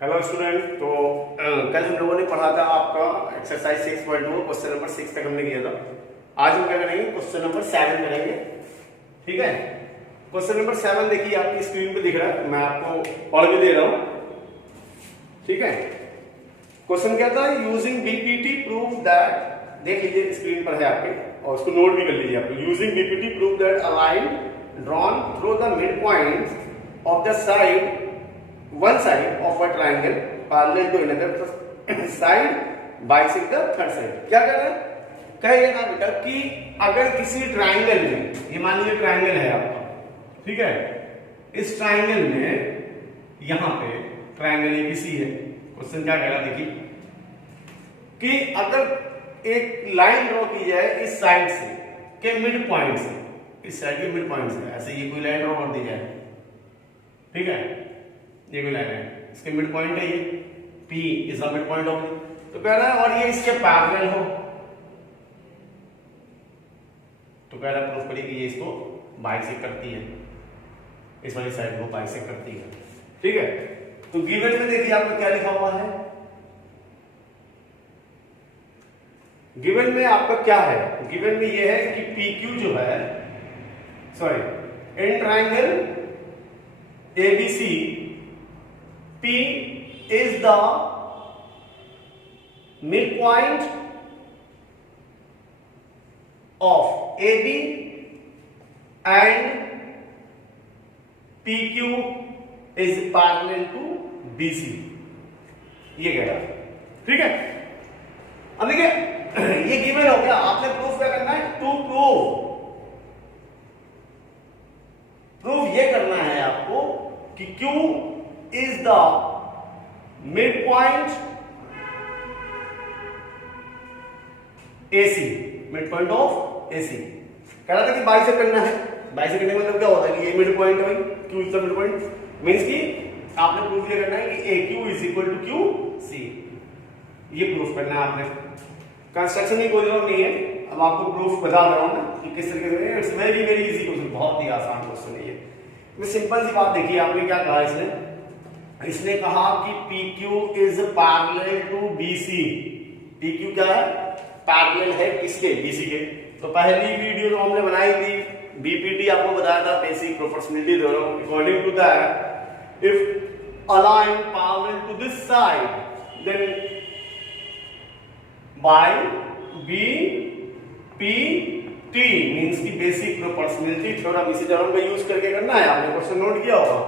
Hello student. तो कल हम लोगों ने पढ़ा था आपका एक्सरसाइज 6.2 क्वेश्चन नंबर 6 तक हमने किया था। आज हम क्या करेंगे, क्वेश्चन नंबर 7 करेंगे। ठीक है, क्वेश्चन नंबर 7 देखिए आपकी स्क्रीन पे दिख रहा है, मैं आपको पढ़ भी दे रहा हूं। ठीक है, क्वेश्चन क्या था, यूजिंग बीपीटी प्रूव दैट, देख लीजिए स्क्रीन पर है आपके और उसको नोट भी कर लीजिए आप। Using BPT prove that a line drawn through the mid point of the side one side of a triangle parallel to another side bisect the third side। क्या कह रहा है, कहेगा ना बेटा कि अगर किसी ट्राइंगल में, ये मान लीजिए ट्राइंगल है आपका, ठीक है, इस ट्राइंगल में यहां पे ट्राइंगल एबीसी है। क्वेश्चन क्या कह रहा है देखिए कि अगर एक लाइन ड्रॉ की जाए इस साइड से के मिड पॉइंट से, इस साइड के मिड पॉइंट से ऐसे ये कोई लाइन ड्रॉ कर दी जाए, ठीक है, ये भी लाइन है, इसके मिड पॉइंट है ये P is the mid point of, तो कह रहा है और ये इसके पैरेलल हो, तो कह रहा है प्रूफ करिए कि ये इसको बाइसेक्ट करती है, इस वाली साइड को बाइसेक्ट करती है। ठीक है, तो गिवन में देखिए आपको क्या लिखा हुआ है, गिवन में आपका क्या है, गिवन में ये है कि PQ जो है, sorry, in triangle ABC P is the midpoint of AB and PQ is parallel to BC, ये कह रहा है। ठीक है, अब देखिए ये गिवन हो गया, आपने प्रूफ क्या करना है, टू प्रूफ ये करना है आपको कि Q is the midpoint AC, midpoint of AC। कह रहा था कि बाइसेक्ट करना है, बाइसेक्ट करने का मतलब क्या होता है कि ये मिड पॉइंट है, Q is the mid point, means कि आपने प्रूफ ये करना है कि AQ is equal to QC, ये प्रूफ करना है आपने। कंस्ट्रक्शन की कोई जरूरत नहीं है, अब आपको प्रूफ बता रहा हूं ना कि किस तरीके से। It's very very easy question, बहुत ही आसान क्वेश्चन है ये। सिंपल सी बात देखिए, आपने क्या कहा, इसने कहा कि PQ is parallel to BC। PQ क्या है, पैरेलल है किसके, BC के। तो पहली वीडियो जो हमने बनाई थी BPT, आपको बताया था basic proportionality theorem, according to that if a line parallel to this side then by BPT means की बेसिक प्रोपोर्शनलिटी थ्योरम, इसी थ्योरम का यूज करके करना है। आपने क्वेश्चन नोट किया होगा,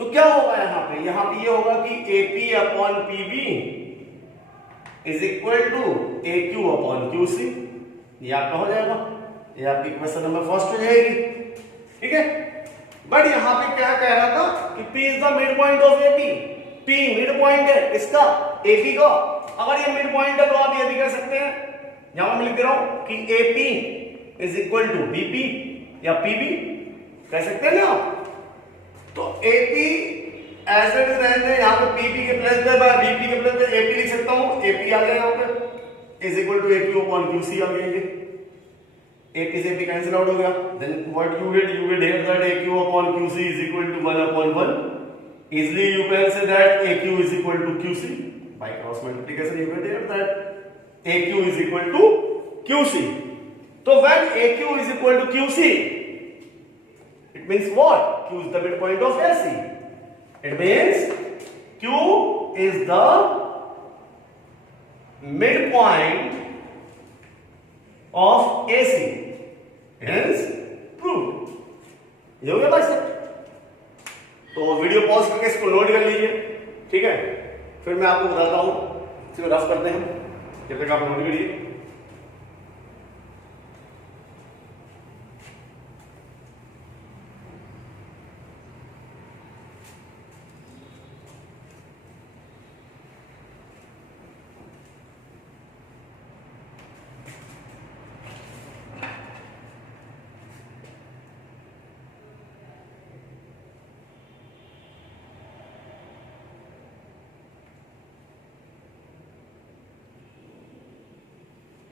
तो क्या होगा यहां पे ये होगा कि AP upon PB is equal to AQ upon QC, ये आपका हो जाएगा, ये आपकी क्वेश्चन नंबर फर्स्ट हो जाएगी। ठीक है, बट यहां पे क्या कह रहा था कि P is the mid point of AP, P mid point है इसका, AP का। अगर ये मिड पॉइंट है तो आप ये भी कह सकते हैं, यहां मैं लिख दे रहा हूं कि AP is equal to BP या PB, कह सकते हैं ना आप। तो AP एज इट इज रहने, यहां पे PP के प्लस में BP के प्लस में AP लिख सकता हूं, AP आ गया यहां पे is equal to AQ upon QC आ गया, ये AP से AP कैंसिल आउट हो गया। Then what you will here that AQ upon QC is equal to 1 upon 1, easily you can say that AQ is equal to QC by cross multiplication, you will here that AQ is equal to QC। तो when AQ is equal to QC, it means what? Q is the midpoint of AC. It means Q is the midpoint of AC. Hence proved. ये हो गया बस। तो video pause करके इसको note कर लीजिए, ठीक है, फिर मैं आपको बताता हूं, इसको रफ करते हैं, जब तक आप नोट करिए।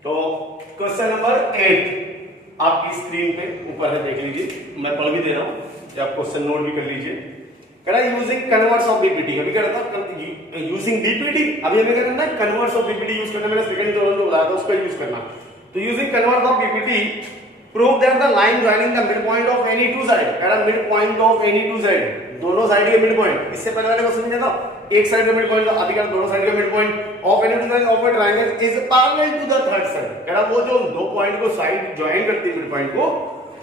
तो क्वेश्चन नंबर 8 आपकी स्क्रीन पे ऊपर है, देख लीजिए, मैं पढ़ भी दे रहा हूं, आप क्वेश्चन नोट भी कर लीजिए। कह रहा है यूजिंग कन्वर्स ऑफ बीपीटी। अभी कह रहा था यूजिंग बीपीटी, अभी हमें क्या करना है, कन्वर्स ऑफ बीपीटी यूज करना। मैंने सेकंड जो बताया था उसका यूज करना। तो using converse of BPT prove that the line joining the mid point of any two side, कह रहा mid point of any two side, दोनों साइड के मिड पॉइंट। इससे पहले वाले क्वेश्चन में था एक साइड का मिड पॉइंट था, अभी कह दोनों साइड का mid point of any two side of a triangle is parallel to the third side. कह रहा वो जो दो पॉइंट को साइड ज्वाइन करती है मिड पॉइंट को,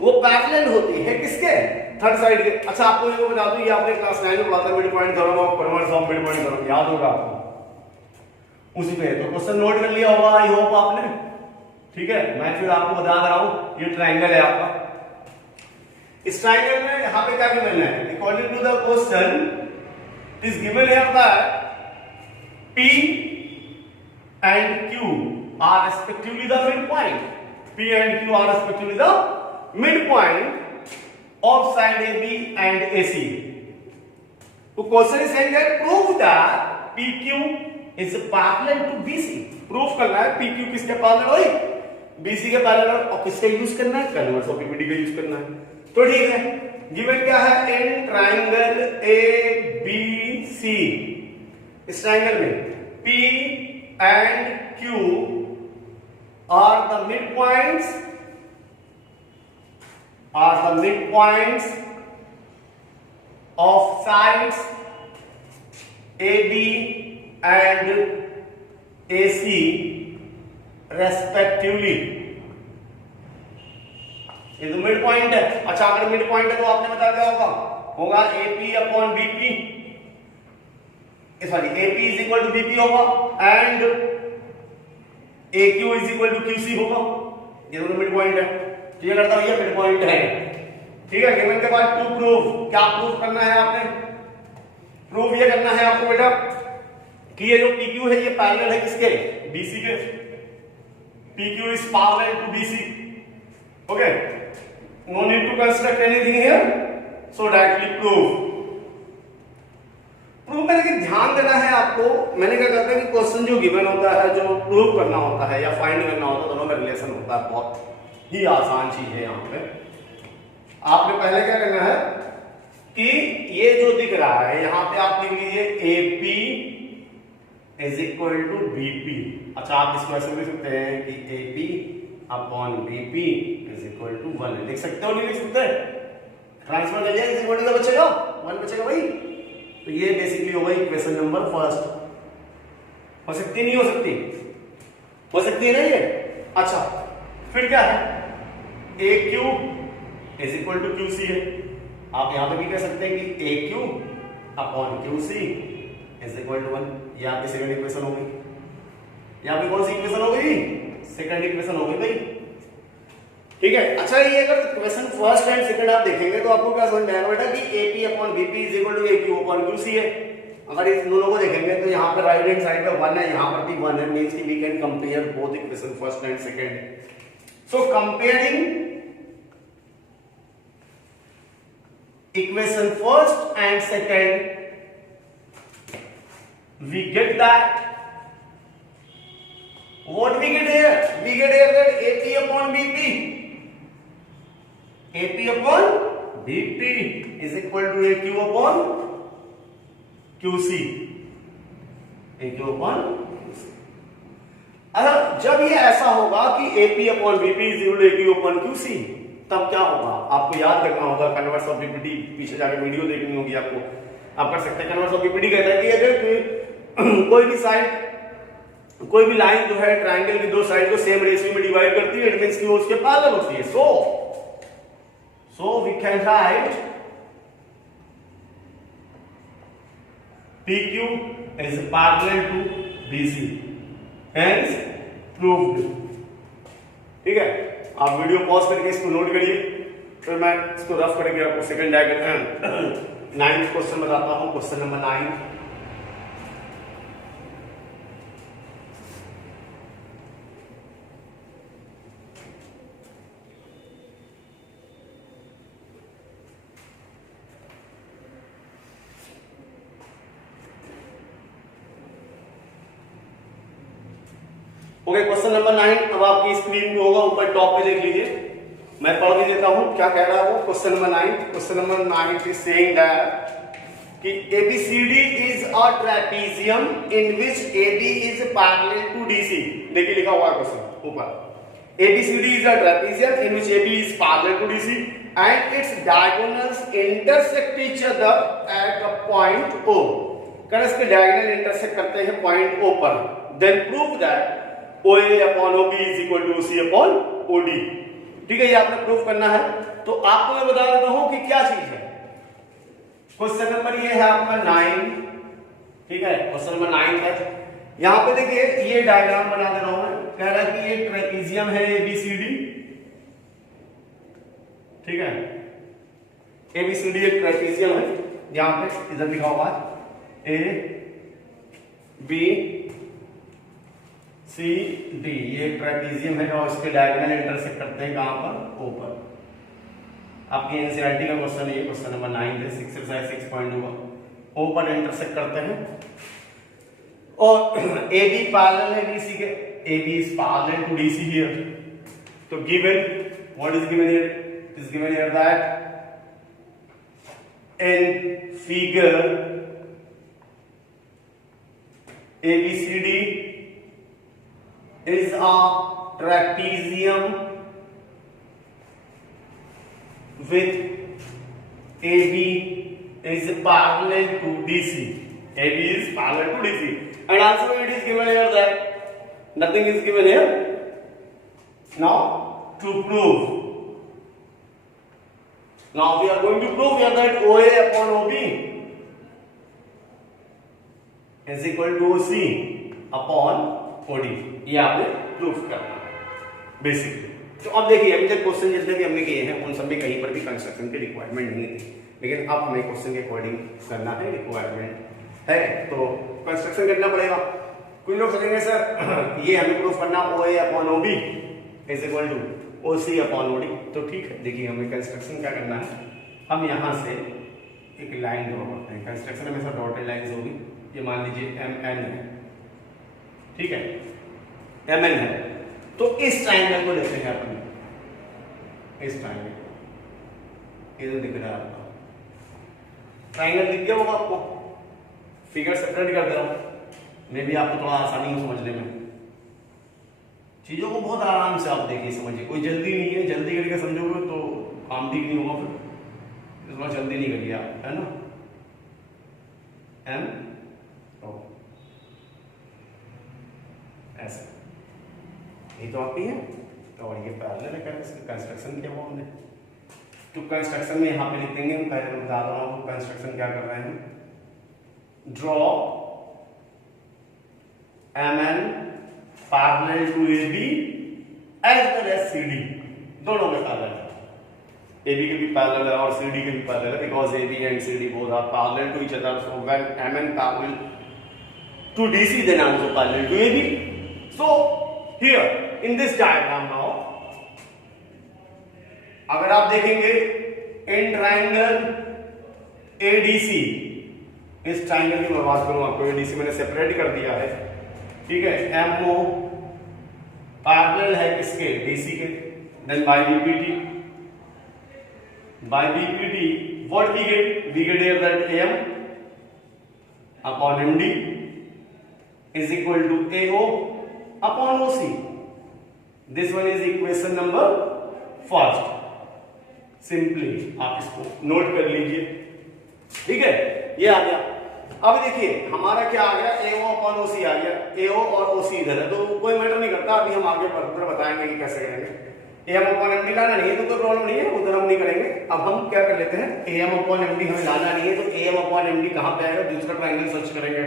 वो पैरेलल होती है किसके, थर्ड साइड के। अच्छा आपको ये बता दूं, ये आपने क्लास 9 में पढ़ा था, mid point theorem of converse of mid point theorem, याद होगा आपको उसी पे। तो क्वेश्चन नोट कर लिया होगा आई होप आपने, ठीक है। मैं फिर आपको बता रहा हूं, ये ट्रायंगल है आपका। इस ट्रायंगल में यहां पे क्या गिवन है, according to the question is given here that P and Q are respectively the midpoint. P and Q are respectively the midpoint of side AB and AC. तो question is saying that prove that PQ is parallel to BC। Proof करना है PQ किसके parallel होई, BC के parallel. और किसका use करना है, कन्वर्स ऑफ बीपीटी का यूज करना है। तो ठीक है, गिवन क्या है, इन ट्रायंगल ABC, इस ट्रायंगल में P and Q are the midpoints of sides AB and AC respectively। ये तो मिड पॉइंट है। अच्छा अगर मिड पॉइंट है तो आपने बता दिया होगा AP upon BP, sorry AP is equal to BP होगा and AQ is equal to QC होगा। ये दोनों मिड पॉइंट है, तो ये करता भैया मिड पॉइंट है, ठीक है। गिवन के बाद टू प्रूफ, क्या प्रूफ करना है आपने, प्रूफ ये करना है आपको बेटा कि ये जो PQ है ये पैरेलल है किसके, BC के। PQ is parallel to BC, okay. No need to construct anything here, so directly proof. Proof में लेकिन ध्यान देना है आपको, मैंने क्या कहता है कि क्वेश्चन जो गिवन होता है, जो प्रूव करना होता है या फाइंड करना होता है, दोनों में रिलेशन होता है। बहुत ही आसान चीज है। यहाँ पे आपने पहले क्या करना है कि ये जो दिख रहा है यहाँ पे आप लिख लीजिए AP is equal to BP। अच्छा आप इसको ऐसे लिख सकते हैं कि AP upon BP is equal to 1। लिख सकते हो नहीं लिख सकते, ट्रांसफर कर दिया, इस इक्वल का बचेगा 1 बचेगा भाई। तो ये बेसिकली होगा इक्वेशन नंबर फर्स्ट। हो सकती नहीं हो सकती, हो सकती है ना ये। अच्छा फिर क्या है, AQ is equal to QC है। आप यहां पे भी कह सकते हैं कि AQ upon QC is equal to 1। ये आपकी सेकंड इक्वेशन हो गई। यहाँ पे कौन सी इक्वेशन हो गई, सेकंड इक्वेशन हो गई भाई, ठीक है। अच्छा ये अगर क्वेश्चन फर्स्ट एंड सेकंड आप देखेंगे तो आपको क्या समझ में आएगा बेटा कि AP upon BP is equal to AQ upon QC है। अगर इस दोनों को देखेंगे तो यहाँ पे राइट हैंड साइड पे 1 है, यहाँ पर भी 1 है, मींस कि we can compare both equation first and second. So comparing equation first and second we get that what we get here that AP upon BP is equal to AQ upon QC, AQ upon QC। अगर जब ये ऐसा होगा कि AP upon BP is equal to AQ upon QC, तब क्या होगा आपको याद रखना होगा, कन्वर्स ऑफ बीपीटी पीछे जाकर वीडियो देखनी होगी आपको। आप कर सकते हैं, कन्वर्स ऑफ बीपीटी कहता है कि अगर कोई भी साइड, कोई भी लाइन जो है ट्रायंगल की दो साइड को सेम रेशियो में डिवाइड करती है, इट मींस कि वो उसके पैरेलल होती है। So we can write PQ is parallel to BC, hence proved। ठीक है, आप वीडियो पॉज करके इसको नोट करिए, फिर मैं इसको रफ करके आपको सेकंड डायग्राम 9th क्वेश्चन बताता हूं। Question number 9। Okay, question number 9 अब आपकी स्क्रीन पे होगा, ऊपर टॉप पे देख लीजिए, मैं पढ़ भी देता हूं क्या कह रहा है वो। Question number 9 is saying that कि ABCD is a trapezium in which AB is parallel to DC। देखिए लिखा हुआ है क्वेश्चन ऊपर, ABCD is a trapezium in which AB is parallel to DC and its diagonals intersect each other at a point O। अगर इसके diagonal intersect करते हैं point O पर, then prove that OA upon OB is equal to OC upon OD। ठीक है, ये आपने proof करना है। तो आपको मैं बता देता हूं कि क्या चीज है। क्वेश्चन नंबर ये है आपका 9, ठीक है, क्वेश्चन नंबर 9 है। यहां पे देखिए ये डायग्राम बना दे रहा हूं मैं, कह रहा है कि ये ट्रेपीजियम है ABCD, ठीक है, ABCD एक ट्रेपीजियम है। यहां पे इधर लिखा हुआ है ABCD, ये ट्रेपीजियम है और इसके डायगोनल इंटरसेक्ट करते हैं कहां पर, O पर। आपके एनसीईआरटी का क्वेश्चन है, क्वेश्चन नंबर 9 है, 6 एक्सरसाइज 6.1, O पर इंटरसेक्ट करते हैं और AB पैरेलल है DC के, AB is parallel to DC here। तो given, what is given here? It is given here that in figure ABCD is a trapezium with AB is parallel to DC। AB is parallel to DC, and also it is given here that nothing is given here। Now to prove, now we are going to prove here that OA upon OB is equal to OC upon OD। ये आपने proof करना है basically. तो अब देखिए अभी तक question जितने भी हमने किए हैं उन सब में कहीं पर भी कंस्ट्रक्शन की रिक्वायरमेंट नहीं थी, लेकिन अब हमें क्वेश्चन के अकॉर्डिंग करना है, रिक्वायरमेंट है तो कंस्ट्रक्शन करना पड़ेगा। कुछ लोग सोचेंगे सर ये हमें प्रूफ करना OA upon OB is equal to OC upon OD। तो ठीक है, देखिए हमें कंस्ट्रक्शन क्या करना है, हम यहां से एक लाइन ड्रॉ करते हैं। कंस्ट्रक्शन हमेशा डॉटेड लाइंस होगी। ये मान लीजिए MN है, ठीक है, MN है। तो इस ट्रायंगल को लेते हैं अपन, इस ट्रायंगल इधर दिख रहा है आपको, ट्रायंगल दिख गया होगा आपको, फिगर सेपरेट कर दे रहा हूं, मे भी आपको थोड़ा आसानी हो समझने में। चीजों को बहुत आराम से आप देखिए समझिए, कोई जल्दी नहीं है, जल्दी करके समझोगे तो काम ठीक नहीं होगा, फिर थोड़ा जल्दी नहीं करिए आप, है ना। M O ऐसे ये तो आपकी है और ये पैरेलल है, इसकी कंस्ट्रक्शन क्या हुआ हमने। तो कंस्ट्रक्शन में यहां पे लिख देंगे, हम पहले बता रहा हूं कंस्ट्रक्शन क्या कर रहे हैं। Draw MN parallel to AB as well as CD, दोनों में पैरेलल है, AB के भी पैरेलल है और CD के भी पैरेलल है, because AB and CD both are parallel to each other. So when MN parallel to DC then also parallel to AB। So here in this diagram now, अगर आप देखेंगे इन ट्रायंगल ADC, इस triangle की मैं बात करूं आपको, ADC मैंने सेपरेट कर दिया है, ठीक है। MO पैरेलल है किसके, DC के, then by BPT, by BPT what we get here that AM upon MD is equal to AO upon OC। This one is equation number first. Simply आप इसको नोट कर लीजिए, ठीक है, ये आ गया। अब देखिए हमारा क्या आ गया, AO अपॉन OC आ गया। AO और OC इधर है तो कोई मैटर नहीं करता, अभी हम आगे फर्दर बताएंगे कि कैसे करेंगे। AM अपॉन MD लाना नहीं है तो कोई प्रॉब्लम नहीं है, उधर हम नहीं करेंगे। अब हम क्या कर लेते हैं, AM अपॉन MD हमें लाना नहीं है तो AM अपॉन MD कहां पे आएगा, दूसरा ट्रायंगल सर्च करेंगे।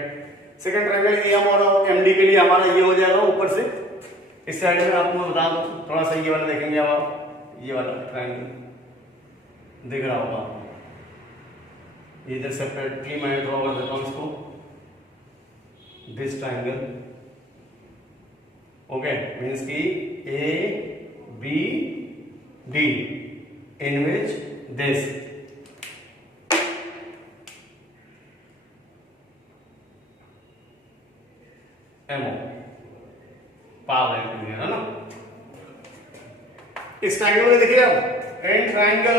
सेकंड ट्रायंगल AM और MD के लिए हमारा ये हो जाएगा ऊपर से, इस साइड में आपको मैं बता दूं, थोड़ा सा ये वाला देखेंगे अब आप, ये वाला ट्रायंगल दिख रहा होगा, इधर सेपरेटली मैं ड्रॉ कर देता हूं इसको, दिस ट्रायंगल, ओके, मींस कि ABD in which this MO parallel है ना। इस ट्रायंगल में देखिए आप, एंड ट्रायंगल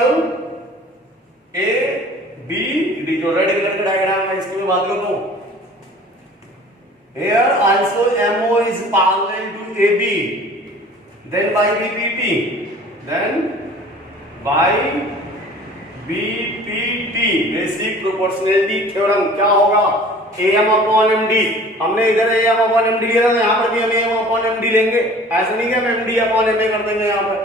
ABD डी जो रेड कलर का डायग्राम है इसकी मैं बात कर रहा हूं। Here also MO is parallel to AB, then by BPT, then by BPT, basic proportionality theorem क्या होगा? AM अपॉन MD, हमने इधर AM अपॉन MD लिया था, यहाँ पर भी हम AM अपॉन MD लेंगे। ऐसा नहीं कि हम MD अपॉन MA कर देंगे यहाँ पर,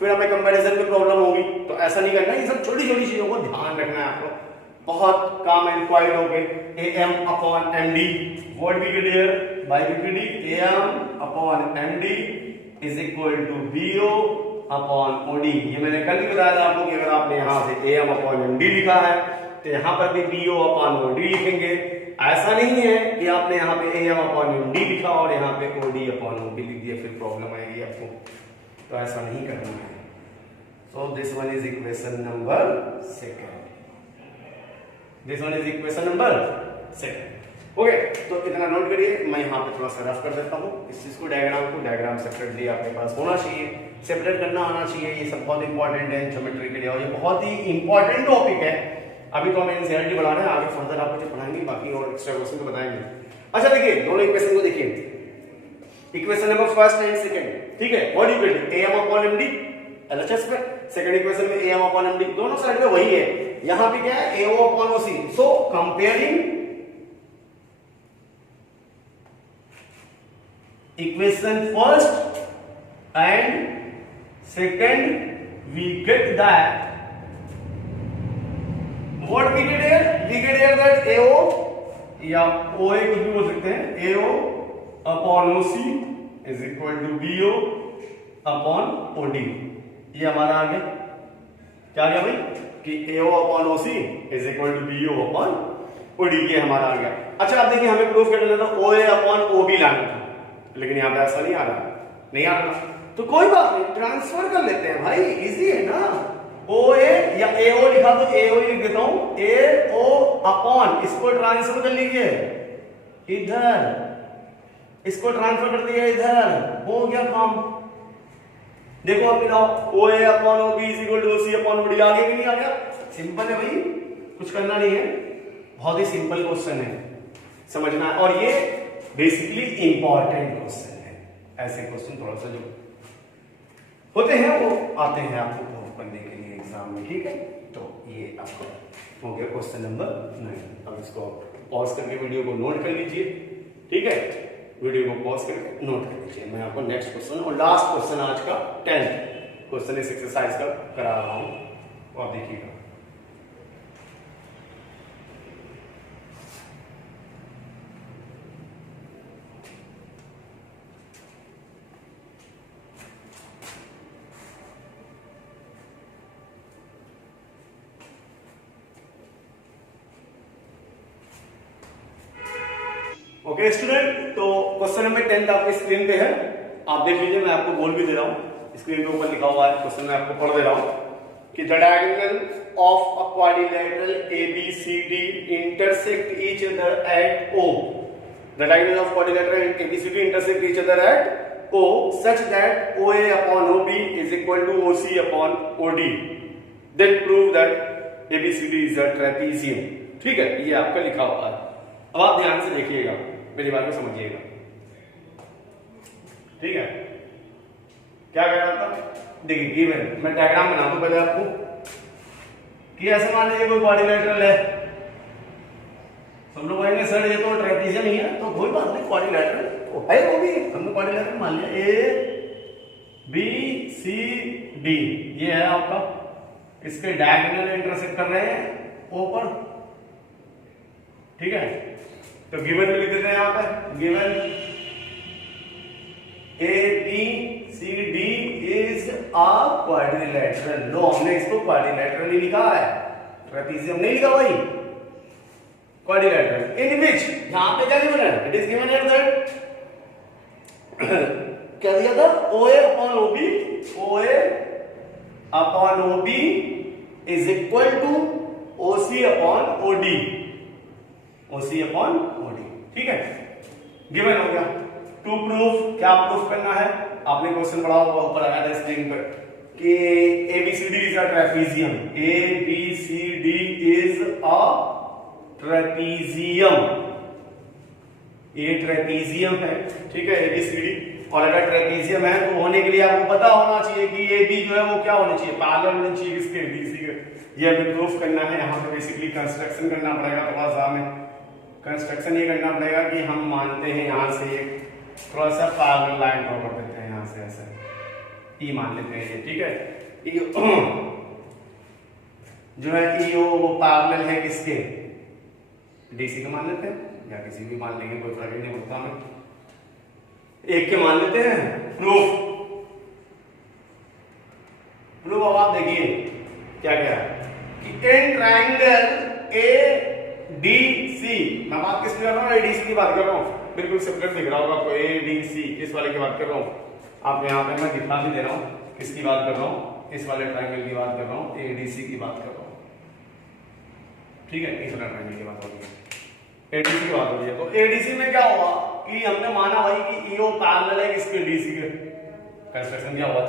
फिर हमें कंपैरिजन में प्रॉब्लम होगी, तो ऐसा नहीं करना। ये सब छोटी छोटी चीजों को ध्यान रखना है आपको, बहुत काम इंक्वायर्ड हो गए। AM upon MD, what we get here by BPT, AM upon MD is equal to BO upon OD। ये मैंने कल भी बताया था आपको कि अगर आपने यहाँ से AM अपॉन MD लिखा है तो यहाँ पर भी BO अपॉन OD लिखेंगे। ऐसा नहीं है कि आपने यहाँ पे AM अपॉन MD लिखा और यहाँ पे OD अपॉन OB लिख दिया, फिर प्रॉब्लम आएगी आपको, तो ऐसा नहीं करना है। So this one is equation number second, this one is equation number second. Okay, तो इतना नोट करिए, मैं यहाँ पे थोड़ा सा रफ कर देता हूँ इस चीज को, डायग्राम सेपरेटली आपके पास होना चाहिए, सेपरेट करना आना चाहिए। ये सब बहुत इंपॉर्टेंट है ज्योमेट्री के लिए और ये बहुत ही इंपॉर्टेंट टॉपिक है। अभी तो हम एनसीईआरटी बढ़ा रहे हैं, आगे फर्दर आपको जो पढ़ाएंगे बाकी और एक्स्ट्रा क्वेश्चन तो बताएंगे। अच्छा देखिए, दोनों इक्वेशन को देखिए, equation number first and second, ठीक है। What you get AM upon MD LHS पे, सेकंड इक्वेशन में AM अपॉन MD, दोनों साइड में वही है। यहां पे क्या है, AO upon OC। So comparing equation first and second, we get that what we get here, we get here that AO या OA कुछ भी बोल सकते हैं, AO upon OC is equal to BO upon OD। ये हमारा आ गया, क्या आ गया भाई, कि AO upon OC is equal to BO upon OD, ये हमारा आ गया। अच्छा आप देखिए, हमें प्रूफ करना था OA अपॉन OB लाना था, लेकिन यहाँ पे ऐसा नहीं आ रहा, नहीं आ रहा, तो कोई बात नहीं, ट्रांसफर कर लेते हैं भाई, इजी है ना। OA या AO लिखा तो AO ही लिख देता हूं, AO अपॉन, इसको ट्रांसफर कर लीजिए इधर, इसको ट्रांसफर कर दिया इधर, हो गया काम। देखो आप मिलाओ, OA upon OB is equal to OC upon OD, आगे भी नहीं आ गया, सिंपल है भाई, कुछ करना नहीं है, बहुत ही सिंपल क्वेश्चन है, समझना है। और ये बेसिकली इंपॉर्टेंट क्वेश्चन है, ऐसे क्वेश्चन थोड़ा सा जो होते हैं वो आते हैं आपको प्रूफ करने के लिए एग्जाम में, ठीक है। तो ये आपका हो गया क्वेश्चन नंबर 9। अब इसको पॉज करके वीडियो को नोट कर लीजिए, ठीक है, वीडियो को पॉज करके नोट कर लीजिए। मैं आपको नेक्स्ट क्वेश्चन और लास्ट क्वेश्चन आज का 10th क्वेश्चन इस एक्सरसाइज का करा रहा हूं, और देखिएगा। ओके स्टूडेंट, तो क्वेश्चन नंबर 10 आपकी स्क्रीन पे है, आप देख लीजिए, मैं आपको बोल भी दे रहा हूं, स्क्रीन पे ऊपर लिखा हुआ है क्वेश्चन, मैं आपको पढ़ दे रहा हूं कि the diagonal of a quadrilateral ABCD intersect each other at O, the diagonal of quadrilateral ABCD intersect each other at O such that OA upon OB is equal to OC upon OD, then prove that ABCD is a trapezium। ठीक है, ये आपका लिखा हुआ है। अब आप ध्यान से देखिएगा, मेरी बात को समझिएगा, ठीक है। क्या कह रहा था, देखिए गिवन, मैं डायग्राम बना दूं पहले आपको कि ऐसे मान लीजिए कोई क्वाड्रिलेटरल है, सब लोग कहेंगे सर ये तो ट्रेपेजियम ही है, तो कोई बात नहीं, क्वाड्रिलेटरल तो है, वो भी हमने क्वाड्रिलेटरल मान लिया, ABCD ये है आपका, इसके डायगोनल इंटरसेक्ट कर रहे हैं O पर, ठीक है। तो गिवन में लिख देते हैं यहां पर, given ABCD is a quadrilateral. लो, हमने इसको क्वाड्रिलेटरल ही लिखा है, ट्रेपेजियम नहीं लिखा भाई, क्वाड्रिलेटरल इन विच, यहां पे क्या गिवन है, it is given here that क्या दिया था, OA upon OB, OA upon OB is equal to OC upon OD, OC upon OD, ठीक है, गिवन हो गया। टू प्रूफ, क्या प्रूफ करना है, आपने क्वेश्चन पढ़ा होगा, ऊपर आया था स्क्रीन पर कि ABCD is a trapezium, ABCD is a trapezium, ये ट्रेपीजियम है, ठीक है, ABCD। और अगर ट्रेपीजियम है तो होने के लिए आपको पता होना चाहिए कि AB जो है वो क्या होना चाहिए, पैरेलल होना चाहिए किसके, DC के। ये हमें प्रूफ करना है, यहाँ पे बेसिकली कंस्ट्रक्शन करना पड़ेगा, थोड़ा सा हमें कंस्ट्रक्शन ये करना पड़ेगा कि हम मानते हैं यहाँ से एक थोड़ा सा पैरेलल लाइन ड्रॉ कर देते हैं, यहाँ से ऐसे E मान लेते हैं ये, ठीक है। जो है EO वो पैरेलल है किसके, DC के मान लेते हैं, या किसी भी मान लेंगे, कोई फर्क नहीं पड़ता हमें, एक के मान लेते हैं। प्रूफ अब आप देखिए क्या क्या कि इन ट्रायंगल ADC, मैं बात किसकी कर रहा हूँ, ADC की बात कर रहा हूँ, बिल्कुल सेपरेट दिख रहा होगा आपको, ADC इस वाले की बात कर रहा हूँ। आप यहाँ पे मैं दिखा भी दे रहा हूँ किसकी बात कर रहा हूँ, इस वाले ट्रायंगल की बात कर रहा हूँ, ADC की बात कर रहा हूँ, ठीक है, इस वाले ट्रायंगल की बात हो रही है, ADC की बात हो रही है। तो ADC में क्या हुआ कि हमने माना भाई कि EO पैरेलल है किसके, DC के। कंस्ट्रक्शन क्या हुआ,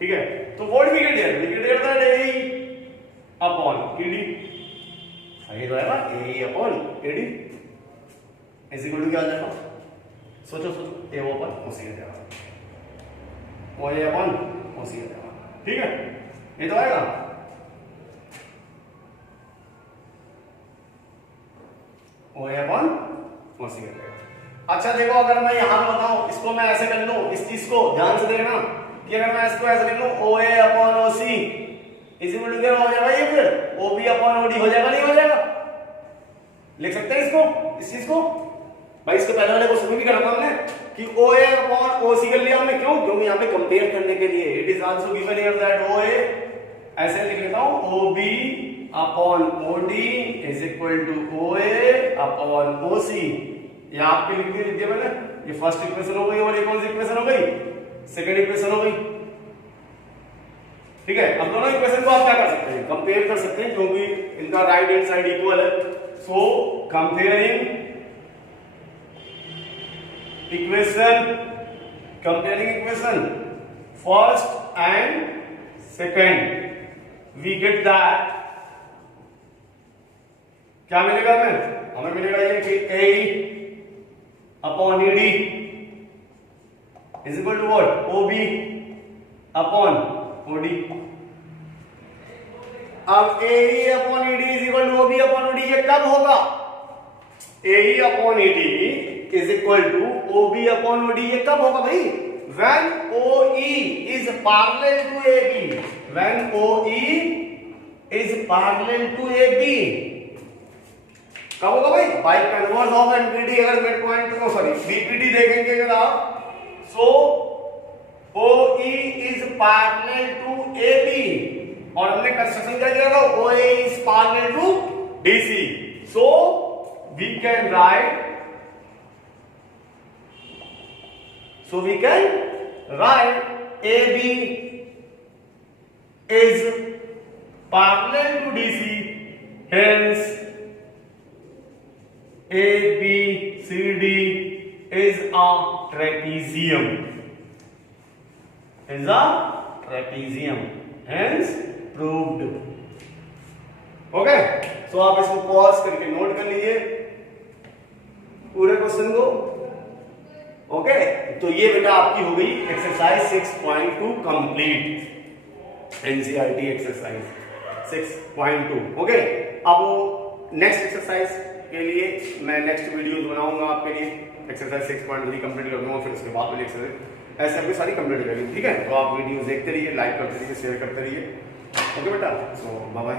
ठीक है। तो what we get that AE upon ED, सही तो है ना, AE upon AD is equal to क्या आ जाएगा, सोचो AO अपॉन OC आ जाएगा, OA अपॉन OC आ जाएगा, ठीक है, ये तो आएगा। OA अपॉन OC आ जाएगा। अच्छा देखो, अगर मैं यहां पे बताऊं, इसको मैं ऐसे कर लूं, इस चीज को ध्यान से देखना कि अगर मैं इसको ऐसे कर लूं, OA upon OC is equal to क्या हो जाएगा, ये फिर OB अपॉन OD हो जाएगा, नहीं हो जाएगा, लिख सकते हैं इसको, इस चीज को भाई। इसके पहले वाले क्वेश्चन में भी करा था हमने कि OA अपॉन OC कर लिया हमने, क्यों, क्योंकि यहाँ पे कंपेयर करने के लिए। It is also given here that OA, ऐसे लिख लेता हूं, OB upon OD is equal to OA upon OC। ये आपके लिख दिया मैंने, ये फर्स्ट इक्वेशन हो गई और ये कौन सी इक्वेशन हो गई, सेकंड इक्वेशन हो गई, ठीक है। अब दोनों इक्वेशन को आप क्या कर सकते हैं, कंपेयर कर सकते हैं, क्योंकि इनका राइट हैंड साइड इक्वल है। So comparing equation first and second, we get that, क्या मिलेगा हमें मिलेगा ये कि AE upon ED is equal to what, OB upon OD। अब AE upon ED is equal to OB upon OD, ये कब होगा, AE upon ED is equal to OB upon OD, ये कब होगा भाई, when OE is parallel to AB, when OE is parallel to AB कब होगा भाई, बाय कन्वर्स ऑफ NPD। अगर मिड पॉइंट को सॉरी BPD देखेंगे अगर आप, सो OE is parallel to AB और हमने कंस्ट्रक्शन क्या किया था, OA is parallel to DC, so we can write AB is parallel to DC, hence ABCD is a trapezium, hence proved। Okay, so आप इसको पॉज करके नोट कर लीजिए पूरे क्वेश्चन को। ओके, तो ये बेटा आपकी हो गई exercise 6.2 complete, NCERT exercise 6.2। Okay, अब नेक्स्ट एक्सरसाइज के लिए मैं नेक्स्ट वीडियो बनाऊंगा आपके लिए, एक्सरसाइज 6.3 कंप्लीट कर दूंगा, फिर उसके बाद वाली एक्सरसाइज ऐसे आपकी सारी कंप्लीट करेंगे, ठीक है। तो आप वीडियोस देखते रहिए, लाइक करते रहिए, शेयर करते रहिए। ओके बेटा, सो बाय बाय।